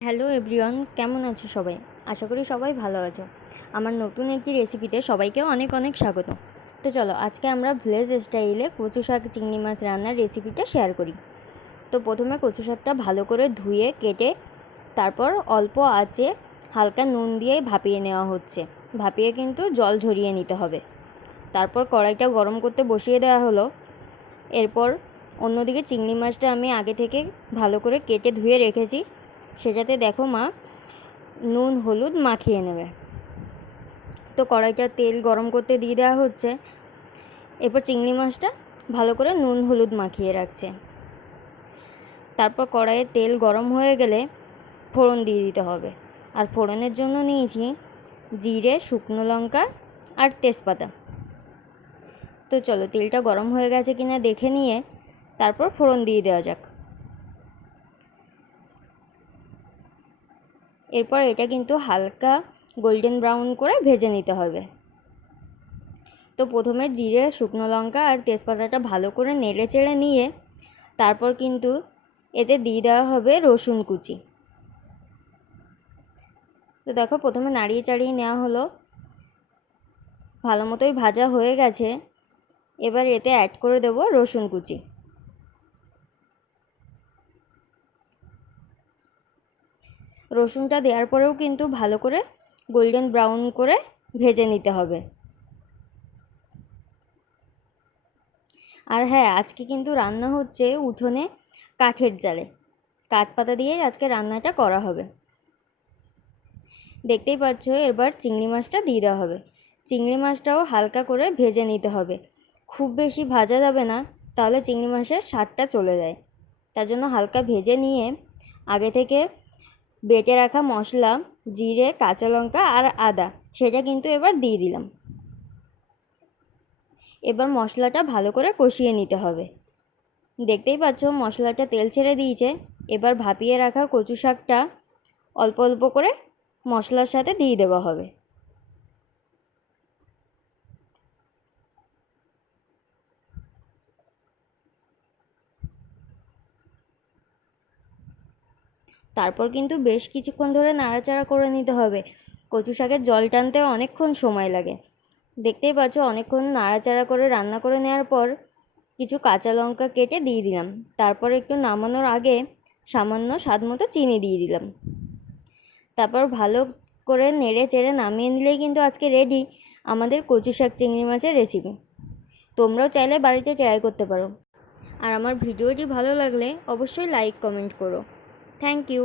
Hello everyone, কেমন আছো সবাই? আশা করি সবাই ভালো আছো। আমার নতুন একটি রেসিপিতে সবাইকে অনেক অনেক স্বাগত। তো চলো আজকে আমরা ভিলেজ স্টাইলে কচু শাক চিংড়ি মাছ রান্নার রেসিপিটা শেয়ার করি। তো প্রথমে কচু শাকটা ভালো করে ধুয়ে কেটে তারপর অল্প আঁচে হালকা নুন দিয়ে ভাপিয়ে নেওয়া হচ্ছে। ভাপিয়ে কিন্তু জল ঝরিয়ে নিতে হবে। তারপর কড়াইটা গরম করতে বসিয়ে দেওয়া হলো। এরপর অন্যদিকে চিংড়ি মাছটা আমি আগে থেকে ভালো করে কেটে ধুয়ে রেখেছি। সেটাতে দেখো মা নুন হলুদ মাখিয়ে নেবে। তো কড়াইটা তেল গরম করতে দিয়ে দেওয়া হচ্ছে। এরপর চিংড়ি মাছটা ভালো করে নুন হলুদ মাখিয়ে রাখছে। তারপর কড়াইয়ে তেল গরম হয়ে গেলে ফোড়ন দিয়ে দিতে হবে। আর ফোড়নের জন্য নিয়েছি জিরে, শুকনো লঙ্কা আর তেজপাতা। তো চলো তেলটা গরম হয়ে গেছে কিনা দেখে নিয়ে তারপর ফোড়ন দিয়ে দেওয়া যাক। এরপর এটা কিন্তু হালকা গোল্ডেন ব্রাউন করে ভেজে নিতে হবে। তো প্রথমে জিরে, শুকনো লঙ্কা আর তেজপাতাটা ভালো করে নেড়ে চেড়ে নিয়ে তারপর কিন্তু এতে দিয়ে দেওয়া হবে রসুন কুচি। তো দেখো প্রথমে নাড়িয়ে চাড়িয়ে নেওয়া হলো, ভালো মতোই ভাজা হয়ে গেছে। এবার এতে অ্যাড করে দেব রসুন কুচি। রসুনটা দেওয়ার পরেও কিন্তু ভালো করে গোল্ডেন ব্রাউন করে ভেজে নিতে হবে। আর হ্যাঁ, আজকে কিন্তু রান্না হচ্ছে উঠোনে কাঠের জালে, কাঠ পাতা দিয়ে আজকে রান্নাটা করা হবে। দেখতেই পাচ্ছ। এবার চিংড়ি মাছটা দিয়ে দেওয়া হবে। চিংড়ি মাছটাও হালকা করে ভেজে নিতে হবে, খুব বেশি ভাজা যাবে না, তাহলে চিংড়ি মাছের স্বাদটা চলে যায়। তার জন্য হালকা ভেজে নিয়ে আগে থেকে বেটে রাখা মশলা, জিরে, কাঁচা লঙ্কা আর আদা, সেটা কিন্তু এবার দিয়ে দিলাম। এবার মশলাটা ভালো করে কষিয়ে নিতে হবে। দেখতেই পাচ্ছ মশলাটা তেল ছেড়ে দিয়েছে। এবার ভাপিয়ে রাখা কচু শাকটা অল্প অল্প করে মশলার সাথে দিয়ে দেওয়া হবে। তারপর কিন্তু বেশ কিছুক্ষণ ধরে নাড়াচাড়া করে নিতে হবে। কচু শাকের জল টানতেও অনেকক্ষণ সময় লাগে। দেখতেই পাচ্ছ অনেকক্ষণ নাড়াচাড়া করে রান্না করে নেওয়ার পর কিছু কাঁচা লঙ্কা কেটে দিয়ে দিলাম। তারপর একটু নামানোর আগে সামান্য স্বাদ মতো চিনি দিয়ে দিলাম। তারপর ভালো করে নেড়ে চেড়ে নামিয়ে নিলেই কিন্তু আজকে রেডি আমাদের কচু শাক চিংড়ি মাছের রেসিপি। তোমরাও চাইলে বাড়িতে ট্রাই করতে পারো। আর আমার ভিডিওটি ভালো লাগলে অবশ্যই লাইক কমেন্ট করো। Thank you.